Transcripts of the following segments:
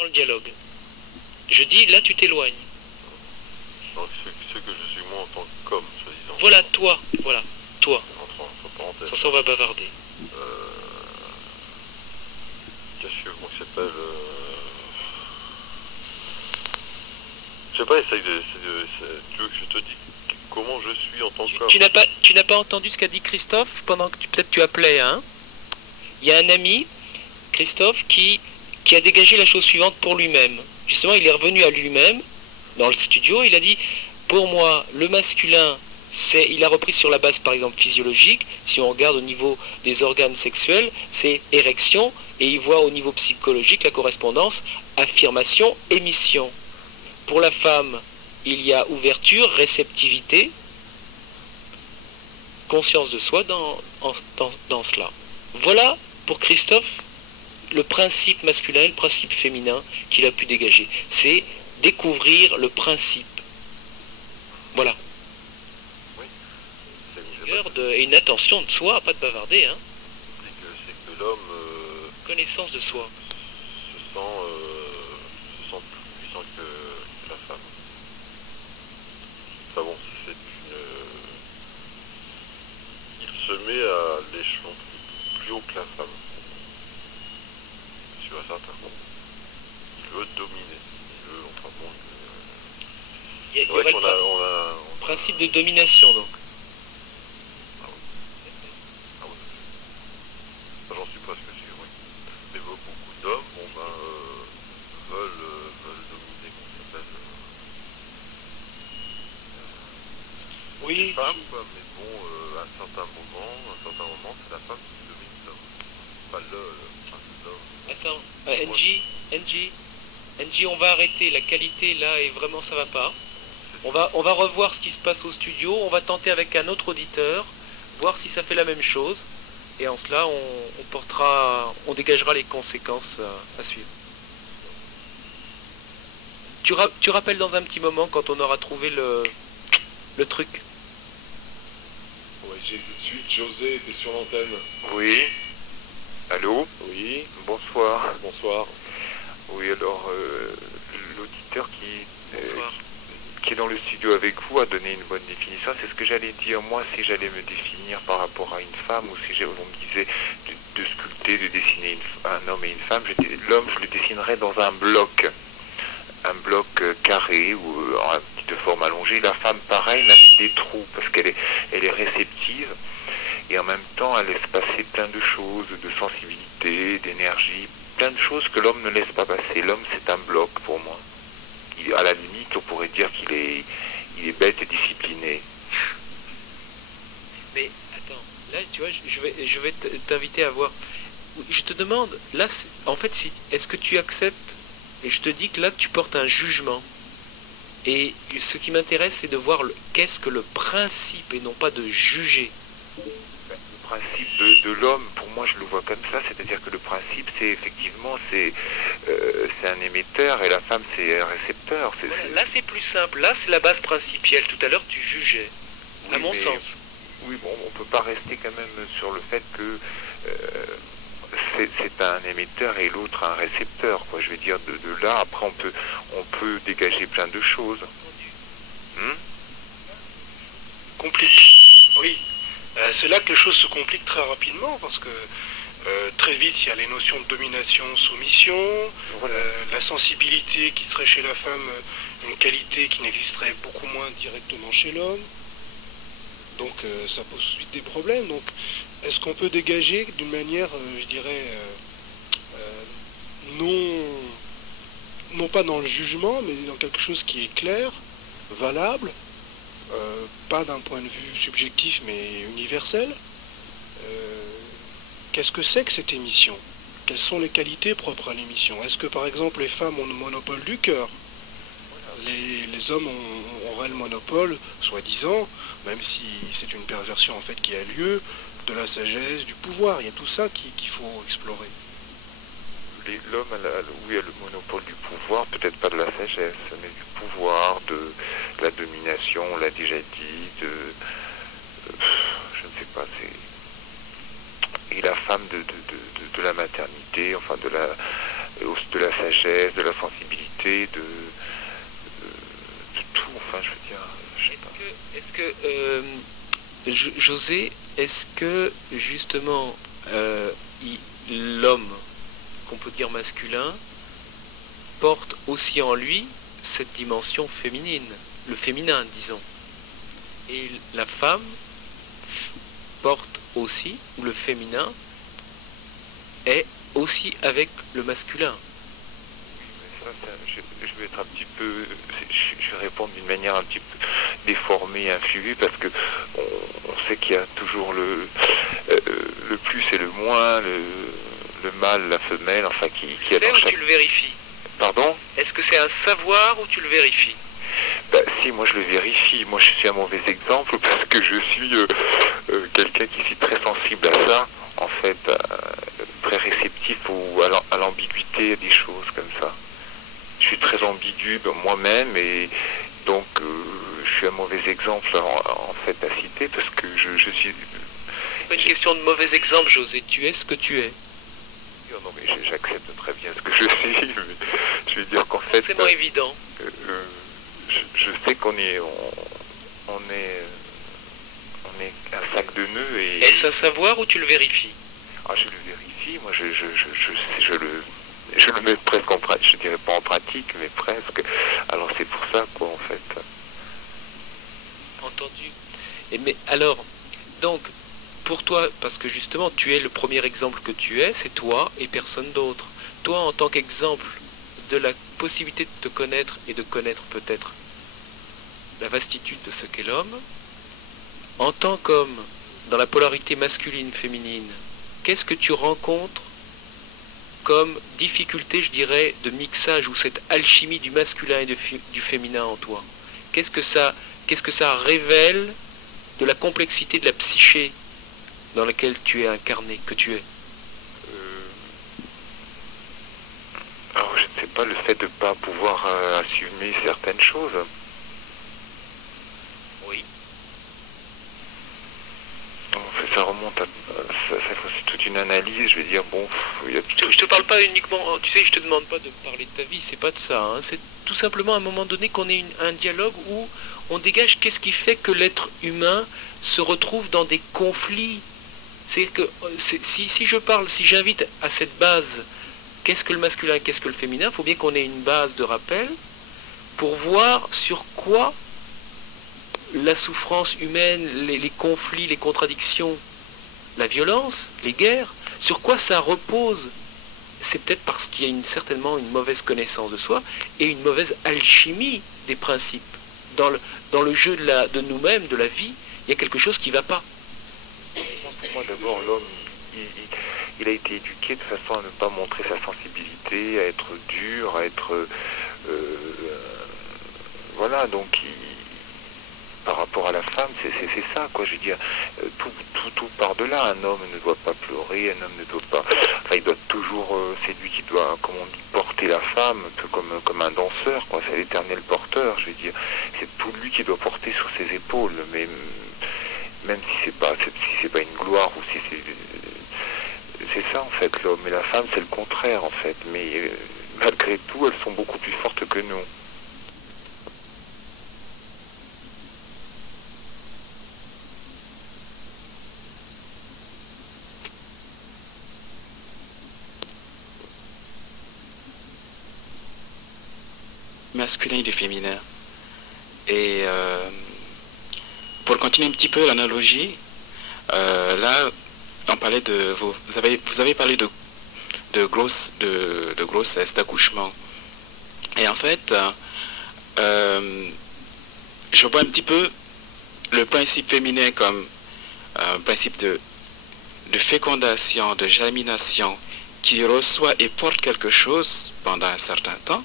dans le dialogue. Je dis, là tu t'éloignes. Donc ce que je suis moi en tant qu'homme, soi-disant. Voilà, toi. Entre parenthèses. Sans ça, on va bavarder. Qu'est-ce que, comment il s'appelle Je sais pas, tu veux que je te dise comment je suis en tant qu'homme. Tu n'as pas entendu ce qu'a dit Christophe pendant que peut-être tu appelais, hein? Il y a un ami, Christophe, qui a dégagé la chose suivante pour lui-même. Justement, il est revenu à lui-même, dans le studio, il a dit, pour moi, le masculin, il a repris sur la base, par exemple, physiologique, si on regarde au niveau des organes sexuels, c'est érection, et il voit au niveau psychologique la correspondance affirmation, émission. Pour la femme, il y a ouverture, réceptivité, conscience de soi dans cela. Voilà, pour Christophe, le principe masculin et le principe féminin qu'il a pu dégager. C'est découvrir le principe. Voilà. Oui. Et une attention de soi, pas de bavarder. Hein. C'est que l'homme... connaissance de soi. Se sent plus puissant que la femme. Enfin bon, c'est une... il se met à l'échelon plus haut que la femme. Sur un certain nombre. Il veut dominer. Il veut, enfin bon... Il y aurait le principe de domination, donc. Ah oui. J'en suis presque sûr, oui. Mais beaucoup d'hommes, veulent dominer, qu'on s'appelle... oui. Les femmes, quoi, mais bon, à un certain moment, c'est la femme qui domine l'homme. Pas l'homme. Attends, NJ, on va arrêter la qualité là et vraiment ça va pas. On va revoir ce qui se passe au studio, on va tenter avec un autre auditeur, voir si ça fait la même chose, et en cela on dégagera les conséquences à suivre. Tu rappelles dans un petit moment quand on aura trouvé le truc. Ouais, j'ai tout de suite, José, t'es sur l'antenne. Oui. Allô? Oui. Bonsoir. Bonsoir. Oui, alors, l'auditeur qui est dans le studio avec vous a donné une bonne définition. C'est ce que j'allais dire. Moi, si j'allais me définir par rapport à une femme, ou si on me disait de sculpter, de dessiner un homme et une femme, l'homme, je le dessinerais dans un bloc carré ou en petite forme allongée. La femme, pareil, mais avec des trous, parce qu'elle est réceptive. Et en même temps, elle laisse passer plein de choses, de sensibilité, d'énergie, plein de choses que l'homme ne laisse pas passer. L'homme, c'est un bloc pour moi. À la limite, on pourrait dire qu'il est bête et discipliné. Mais attends, là, tu vois, je vais t'inviter à voir. Je te demande, là, en fait, est-ce que tu acceptes, et je te dis que là, tu portes un jugement. Et ce qui m'intéresse, c'est de voir qu'est-ce que le principe, et non pas de juger. Le principe de l'homme, pour moi, je le vois comme ça, c'est-à-dire que le principe, c'est effectivement, c'est un émetteur et la femme, c'est un récepteur. Voilà, là, c'est plus simple. Là, c'est la base principielle. Tout à l'heure, tu jugeais, oui, à mon sens. Oui, bon, on peut pas rester quand même sur le fait que c'est un émetteur et l'autre un récepteur, quoi. Je veux dire, de là, après, on peut dégager plein de choses. Compliqué. Oui. C'est là que les choses se compliquent très rapidement parce que très vite il y a les notions de domination, soumission, voilà. La sensibilité qui serait chez la femme une qualité qui n'existerait beaucoup moins directement chez l'homme. Donc ça pose suite des problèmes. Donc est-ce qu'on peut dégager d'une manière, je dirais, non pas dans le jugement, mais dans quelque chose qui est clair, valable, pas d'un point de vue subjectif mais universel. Qu'est-ce que c'est que cette émission? Quelles sont les qualités propres à l'émission? Est-ce que par exemple les femmes ont le monopole du cœur? Les hommes auraient le monopole, soi-disant, même si c'est une perversion en fait qui a lieu, de la sagesse, du pouvoir. Il y a tout ça qu'il faut explorer. L'homme a le monopole du pouvoir, peut-être pas de la sagesse, mais du pouvoir, de la domination, on l'a déjà dit, je ne sais pas, et la femme de la maternité, enfin au de la sagesse, de la sensibilité, de tout, enfin je veux dire, je sais pas. José, est-ce que justement l'homme, qu'on peut dire masculin, porte aussi en lui cette dimension féminine, le féminin, disons, et la femme porte aussi, ou le féminin est aussi avec le masculin? Je vais être un petit peu, je vais répondre d'une manière un petit peu déformée, influée, parce que on sait qu'il y a toujours le plus et le moins, le mâle, la femelle, enfin qui a dans chaque... Tu le vérifies? Pardon? Est-ce que c'est un savoir ou tu le vérifies? Ben, si, moi je le vérifie. Moi je suis un mauvais exemple parce que je suis quelqu'un qui suis très sensible à ça, en fait, très réceptif à l'ambiguïté des choses comme ça. Je suis très ambigu moi-même et donc je suis un mauvais exemple en fait à citer parce que je suis... C'est pas une question de mauvais exemple, José. Tu es ce que tu es. Non mais j'accepte très bien ce que je suis, mais je veux dire qu'en fait... C'est moins évident. Je sais qu'on est un sac de nœuds et... Est-ce un savoir ou tu le vérifies? Ah, je le vérifie, moi je le mets presque en pratique, je dirais pas en pratique, mais presque. Alors c'est pour ça quoi en fait. Entendu. Mais alors, donc, pour toi, parce que justement tu es le premier exemple que tu es, c'est toi et personne d'autre. Toi en tant qu'exemple de la possibilité de te connaître et de connaître peut-être la vastitude de ce qu'est l'homme, en tant qu'homme, dans la polarité masculine-féminine, qu'est-ce que tu rencontres comme difficulté, je dirais, de mixage ou cette alchimie du masculin et du féminin en toi? Qu'est-ce que ça révèle de la complexité de la psyché dans laquelle tu es incarné, que tu es? Alors je ne sais pas, le fait de ne pas pouvoir assumer certaines choses. Oui. Ça remonte à... c'est toute une analyse, je vais dire, bon... Je te parle pas uniquement... Tu sais, je te demande pas de parler de ta vie, c'est pas de ça. Hein. C'est tout simplement à un moment donné qu'on ait un dialogue où on dégage qu'est-ce qui fait que l'être humain se retrouve dans des conflits. C'est que si je parle, si j'invite à cette base, qu'est-ce que le masculin, qu'est-ce que le féminin, il faut bien qu'on ait une base de rappel pour voir sur quoi la souffrance humaine, les conflits, les contradictions, la violence, les guerres, sur quoi ça repose. C'est peut-être parce qu'il y a certainement une mauvaise connaissance de soi et une mauvaise alchimie des principes. Dans le jeu de nous-mêmes, de la vie, il y a quelque chose qui ne va pas. Pour moi, d'abord, l'homme, il a été éduqué de façon à ne pas montrer sa sensibilité, à être dur, à être... voilà, donc par rapport à la femme, c'est ça, quoi. Je veux dire, tout par-delà. Un homme ne doit pas pleurer, un homme ne doit pas... Enfin, il doit toujours... c'est lui qui doit, comme on dit, porter la femme, un peu comme un danseur, quoi. C'est l'éternel porteur, je veux dire. C'est tout lui qui doit porter sur ses épaules, mais même si c'est pas une gloire, ou si c'est ça, en fait, l'homme. Et la femme, c'est le contraire, en fait. Mais malgré tout, elles sont beaucoup plus fortes que nous. Masculin et du féminin. Et pour continuer un petit peu l'analogie, là, on parlait de... Vous avez parlé de grossesse, d'accouchement. Et en fait, je vois un petit peu le principe féminin comme un principe de fécondation, de germination, qui reçoit et porte quelque chose pendant un certain temps.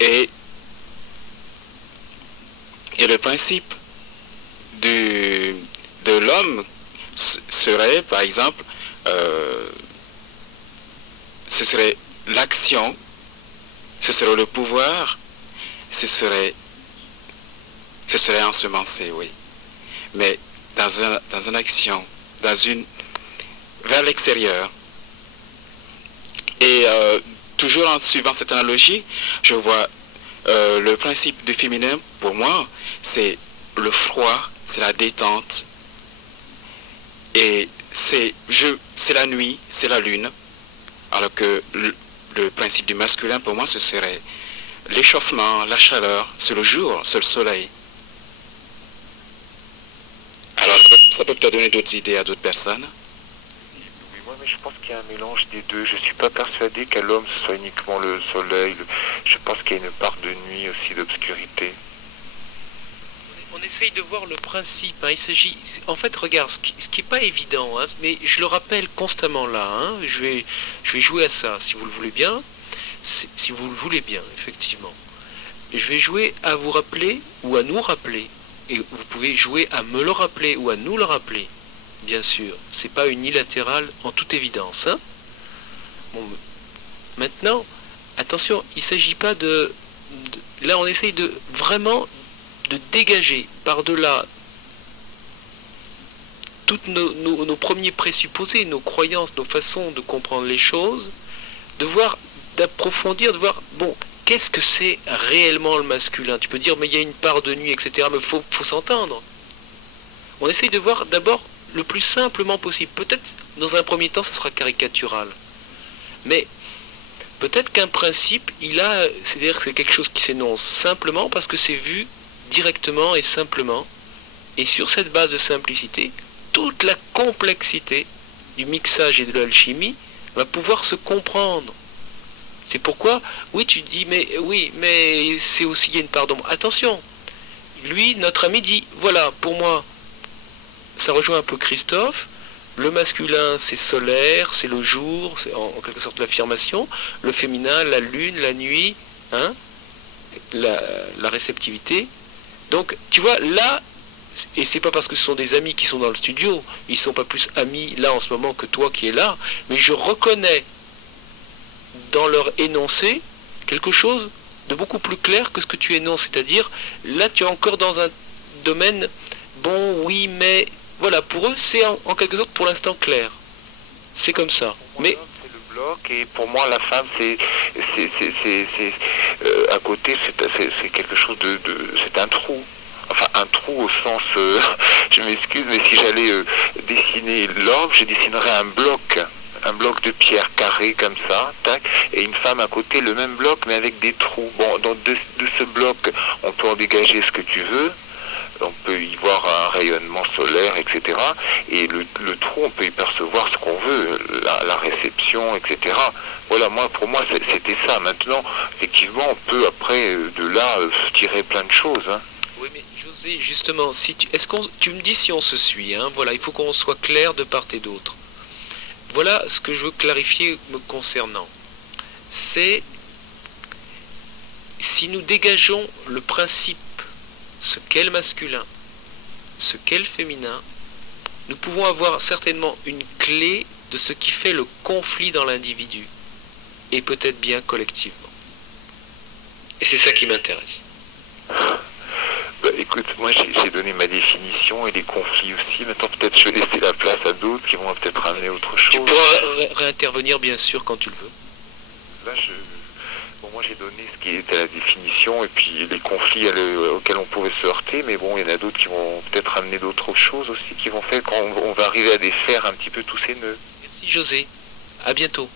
Et le principe de l'homme serait, par exemple, ce serait l'action, ce serait le pouvoir, ce serait ensemencé, oui. Mais dans une action, vers l'extérieur. toujours en suivant cette analogie, je vois le principe du féminin, pour moi, c'est le froid, c'est la détente, et c'est la nuit, c'est la lune, alors que le principe du masculin, pour moi, ce serait l'échauffement, la chaleur, c'est le jour, c'est le soleil. Alors, ça peut peut-être donner d'autres idées à d'autres personnes. Oui, moi, mais je pense qu'il y a un mélange des deux. Je suis pas persuadé qu'à l'homme ce soit uniquement le soleil. Je pense qu'il y a une part de nuit aussi, d'obscurité. On essaye de voir le principe. Hein. Il s'agit, en fait, regarde, ce qui est pas évident, hein, mais je le rappelle constamment là. Hein, je vais jouer à ça, si vous le voulez bien. Si vous le voulez bien, effectivement. Je vais jouer à vous rappeler ou à nous rappeler. Et vous pouvez jouer à me le rappeler ou à nous le rappeler. Bien sûr, c'est pas unilatéral en toute évidence. Hein. Bon, maintenant, attention, il ne s'agit pas là, on essaye de vraiment de dégager par-delà tous nos premiers présupposés, nos croyances, nos façons de comprendre les choses, d'approfondir, de voir, bon, qu'est-ce que c'est réellement le masculin? Tu peux dire, mais il y a une part de nuit, etc., mais faut s'entendre. On essaye de voir d'abord le plus simplement possible. Peut-être, dans un premier temps, ça sera caricatural. Mais peut-être qu'un principe, c'est-à-dire que c'est quelque chose qui s'énonce simplement parce que c'est vu directement et simplement. Et sur cette base de simplicité, toute la complexité du mixage et de l'alchimie va pouvoir se comprendre. C'est pourquoi, oui, tu dis, mais c'est aussi, il y a une part d'ombre. Attention, lui, notre ami dit, voilà, pour moi, ça rejoint un peu Christophe, le masculin, c'est solaire, c'est le jour, c'est en quelque sorte l'affirmation, le féminin, la lune, la nuit, hein, la réceptivité. Donc, tu vois, là, et c'est pas parce que ce sont des amis qui sont dans le studio, ils sont pas plus amis là en ce moment que toi qui es là, mais je reconnais dans leur énoncé quelque chose de beaucoup plus clair que ce que tu énonces, c'est-à-dire là tu es encore dans un domaine bon, oui, mais voilà, pour eux c'est en quelque sorte pour l'instant clair, c'est comme ça. Mais c'est le bloc, et pour moi la femme c'est à côté c'est quelque chose c'est un trou. Enfin, un trou au sens, je m'excuse, mais si j'allais dessiner l'homme, je dessinerais un bloc de pierre carré comme ça, tac, et une femme à côté, le même bloc, mais avec des trous. Bon, de ce bloc, on peut en dégager ce que tu veux, on peut y voir un rayonnement solaire, etc. Et le trou, on peut y percevoir ce qu'on veut, la réception, etc. Voilà, pour moi, c'était ça. Maintenant, effectivement, on peut après, de là, tirer plein de choses, hein. Oui, mais José, justement, tu me dis si on se suit, hein, voilà, il faut qu'on soit clair de part et d'autre. Voilà ce que je veux clarifier me concernant. C'est si nous dégageons le principe, ce qu'est le masculin, ce qu'est le féminin, nous pouvons avoir certainement une clé de ce qui fait le conflit dans l'individu, et peut-être bien collectivement. Et c'est ça qui m'intéresse. Bah, écoute, moi j'ai donné ma définition et les conflits aussi. Maintenant peut-être je vais laisser la place à d'autres qui vont peut-être amener autre chose. Tu pourras réintervenir bien sûr quand tu le veux. Là moi j'ai donné ce qui était la définition et puis les conflits auxquels on pouvait se heurter, mais bon il y en a d'autres qui vont peut-être amener d'autres choses aussi qui vont faire qu'on va arriver à défaire un petit peu tous ces nœuds. Merci José, à bientôt.